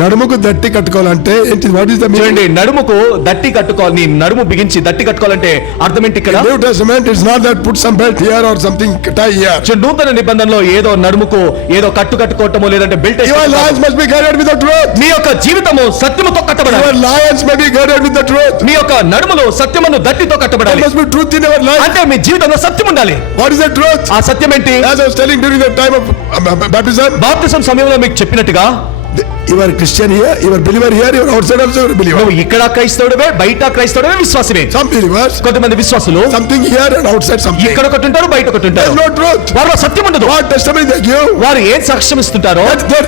నడుముకు దట్టి కట్టుకోవాలంటే ఏంటి? What is the meaning? చూడండి, నడుముకు దట్టి కట్టుకోవాలి, నీ నడుము బిగించి దట్టి కట్టుకోవాలంటే అర్థం ఏంటి ఇక్కడ? New Testament is not that put some belt here or something tie here. నూతన నిబంధనలో ఏదో నడుముకు ఏదో కట్టుకోవటమో లేదంటే belt. Your lives must be girded with the truth. నీ యొక్క జీవితము సత్యముతో కట్టబడాలి. Your lives must be girded with the truth. నీ యొక్క నడుములో సత్యమును దట్టితో కట్టబడాలి. There must be truth in your life. అంటే మీ జీవితంలో సత్యం ఉండాలి. What is the truth? ఆ సత్యం ఏంటి? As I was telling during the time of baptism, బాప్తిసం సమయంలో మీకు చెప్పినట్టుగా, you are Christian here, you are believer here, you are outside also you are believer. నువ్వు ఇక్కడ క్రైస్తవుడివే, బయట క్రైస్తవుడివే, విశ్వాసమే. Some believers, కొంతమంది విశ్వాసులు something here and outside something. ఇక్కడ ఒకటి ఉంటారు, బయట ఒకటి ఉంటారు. There is no truth. వారిలో సత్యం ఉండదు. What testimony they give? వారు ఏం సాక్ష్యం ఇస్తుంటారో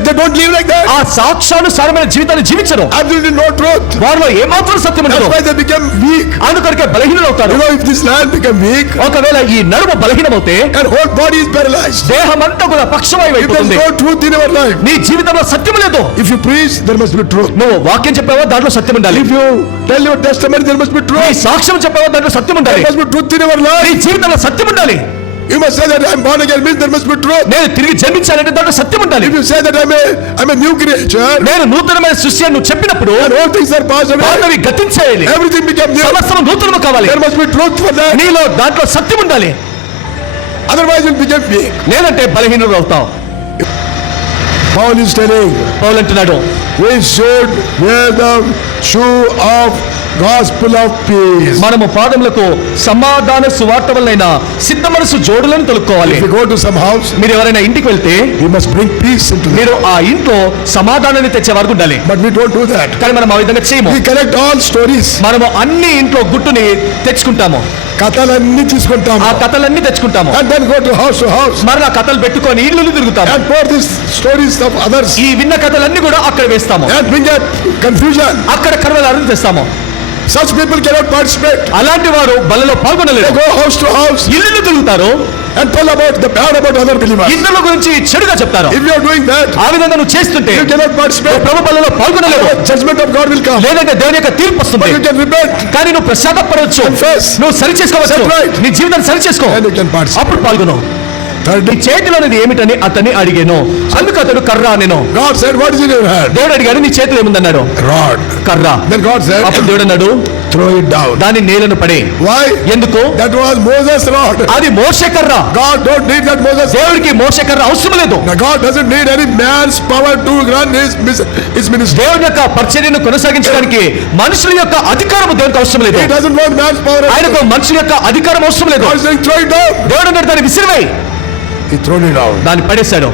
They don't live like that. ఆ సాక్ష్యానుసారమైన జీవితాన్ని జీవించరు. Absolutely no truth. వారిలో ఏమాత్రం సత్యం ఉండదు. That's why they become weak. అందుకొరకే బలహీనులు అవుతారు. You know, if this land become weak, ఒకవేళ ఈ నడుము బలహీనమవుతే and whole body is paralyzed. దేహం అంతా కూడా పక్షవాయువు If there is అయిపోతుంది. no truth in our life, నీ జీవితంలో సత్యం లేదు. if you preach, there must be truth. నువ్వు వాక్యం చెప్పావా, దాంట్లో సత్యం ఉండాలి. If you tell your testimony, there must be నీ truth. సాక్ష్యం చెప్పావా, దాంట్లో సత్యం ఉండాలి. There must be truth in our నీ life. జీవితంలో సత్యం ఉండాలి. You must say that I am born again, means there must be truth. నేను తిరిగి జన్మించాలంటే దాంట్లో సత్యం ఉండాలి. If you say that I'm a new creature, నేను నూతనమైన సృష్టి అని నువ్వు చెప్పినప్పుడు and all things are passed away, పాతవి గతించేయాలి, everything become new. సమస్తం నూతనము కావాలి. There must be truth for that. నీలో దాంట్లో సత్యం ఉండాలి. Otherwise you'll become weak. లేదంటే బలహీనుడు అవుతావు. Paul is telling, పౌలు అంటున్నాడు, we should wear the shoe of gospel of peace. మనము పాదములకు సమాధాన సువార్త వలన సిద్ధ మనసు జోడులను తొలుక్కోవాలి. If you go to some house, మీరు ఎవరైనా ఇంటికి వెళ్తే you must bring peace into it. మీరు ఆ ఇంట్లో సమాధానాన్ని తెచ్చే వరకు ఉండాలి. But we don't do that. కానీ మనం ఆ విధంగా చేయము. We collect all stories. మనము అన్ని ఇంట్లో గుట్టుని తెచ్చుకుంటాము, కథలన్నీ తీసుకుంటాము. ఆ కథలన్నీ తెచ్చుకుంటాము. And then go to house, మరలా కథలు పెట్టుకొని ఇల్లు తిరుగుతాము. and pour these stories of others, ఈ విన్న కథలన్నీ కూడా అక్కడ వేస్తాము. and bring that confusion. అక్కడ కర్మలు తెస్తాము. Such people cannot participate. అలాంటి వారు బలలో They పాల్గొనలేరు. go house to house ఇల్లు తిరుగుతారు, and tell about the bad about other believers. ఇతరుల గురించి చెడుగా చెప్తారు. If you are doing that, ఆ విధంగా నువ్వు చేస్తుంటే you cannot participate. ప్రభు బలలో పాల్గొనలేవు. Judgment of God will come. లేదంటే దేవుని యొక్క తీర్పు But వస్తుంది. you can repent, కానీ నువ్వు ప్రశాంతపడవచ్చు, confess, నువ్వు సరి చేసుకోవచ్చు, That's right. నీ జీవితాన్ని సరి చేసుకో, and you can participate. అప్పుడు పాల్గొను. Thirdly, నీ చేతిలోనిది ఏమిటని అతన్ని అడిగాను. అందుకు అతడు కర్ర అనెను. God said, what is in your hand? దేవుడు అడిగాడు, నీ చేతిలో ఏముందన్నాడు. Rod. కర్ర. Then God said, అప్పుడు దేవుడు అన్నాడు, throw it down. దాన్ని నేలను పడే. Why? ఎందుకు? That was Moses' rod. అది మోషే కర్ర. God don't need that Moses. దేవుడికి మోషే కర్ర అవసరం లేదు. Now God doesn't need any man's power to run his ministry. దేవుని యొక్క పరిచర్యను కొనసాగించడానికి మనుషుల యొక్క అధికారం దేవునికి అవసరం లేదు. He doesn't want man's power. ఆయనకు మనుషుల యొక్క అధికారం అవసరం లేదు. God is saying, throw it down. దేవుడు అన్నాడు, దాన్ని విసిరివేయి. He thrown it down. దాన్ని పడేశాడు.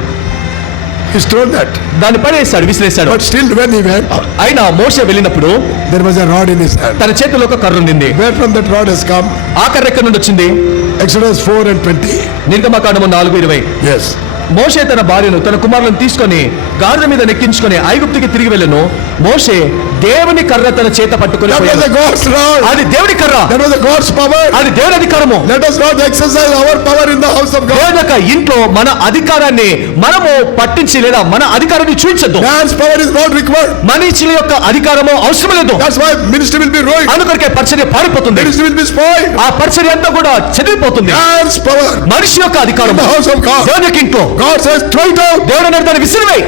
He's thrown that. దాన్ని పడేశాడు, విసిరేశాడు. But still when he went, అయినా మోషే వెళ్ళినప్పుడు there was a rod in his hand. తన చేతిలో ఒక కర్ర ఉండింది. Where from that rod has come? ఆ కర్ర ఎక్కడి నుండి వచ్చింది? Exodus 4:20. నిర్గమకాండము 4:20. Yes. మోషే తన భార్యను తన కుమారులను తీసుకొని గాడిద మీద నెక్కించుకొని ఐగుప్తుకి తిరిగి వెళ్ళను. మోషే దేవుని కర్ర తన చేత పట్టుకొని That was పోయాడు. a God's rod. అది దేవుని కర్ర, That was a God's power. అది దేవుని అధికారము. Let us not exercise our power in the house of God. దేవుని యొక్క ఇంట్లో మన అధికారాన్ని మనము పట్టించి లేదా మన అధికారాన్ని చూపించద్దు. Man's power is not required. మనుషుల యొక్క అధికారము అవసరం లేదు. That's why ministry will be ruined. అందుకొరకే పరిచర్య పారిపోతుంది. Ministry will be spoiled. ఆ పరిచర్య అంతా కూడా చెదిరిపోతుంది. Man's power మనిషి యొక్క in అధికారం the house of God. దేవుని యొక్క ఇంట్లో God says, throw it out. దేవుడు అన్నాడు, దాన్ని విసిరివేయి.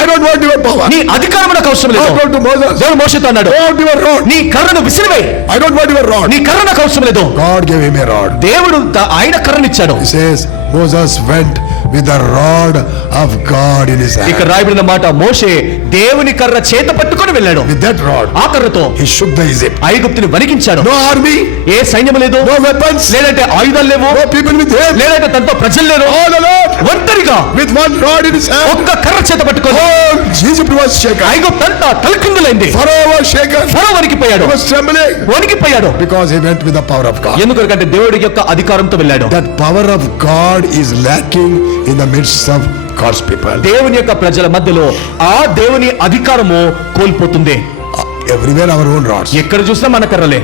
I don't want your power. నీ అధికారం నాకు అవసరం లేదు. God told to Moses, దేవుడు మోషేతో అన్నాడు, I want your rod. నీ కర్రను విసిరివేయి. I don't want your rod. నీ కర్ర నాకు అవసరం లేదు. God gave him a rod. దేవుడు ఆయన కర్రనిచ్చాడు. He says, Moses went with the rod of God in his hand. ఇక్కడ రాయబడిన మాట, మోషే దేవుని కర్ర చేత పట్టుకొని వెళ్ళాడు. With that rod, ఆ కర్రతో he shook the Egypt. ఐగుప్తుని వణికించాడు. No army, ఏ సైన్యం లేదు, no weapons, లేదంటే ఆయుధాలు లేవు, no people with him. లేదంటే తనతో ప్రజలు లేరు. All alone, ఒంటరిగా with one rod in his hand. ఒక్క కర్ర చేత పట్టుకొని All Egypt was shaken. ఐగుప్తంతా తలకిందులైంది. Pharaoh was shaken. Pharaoh వణికిపోయాడు, He was trembling వణికిపోయాడు. because he went with the power of God. ఎందుకంటే దేవుడి యొక్క అధికారంతో వెళ్ళాడు. That power of God is lacking in the midst of God's people. దేవుని యొక్క ప్రజల మధ్యలో ఆ దేవుని అధికారము కోల్పోతుంది. Everywhere our own rods. ఎక్కడ చూసినా మన కర్రలే.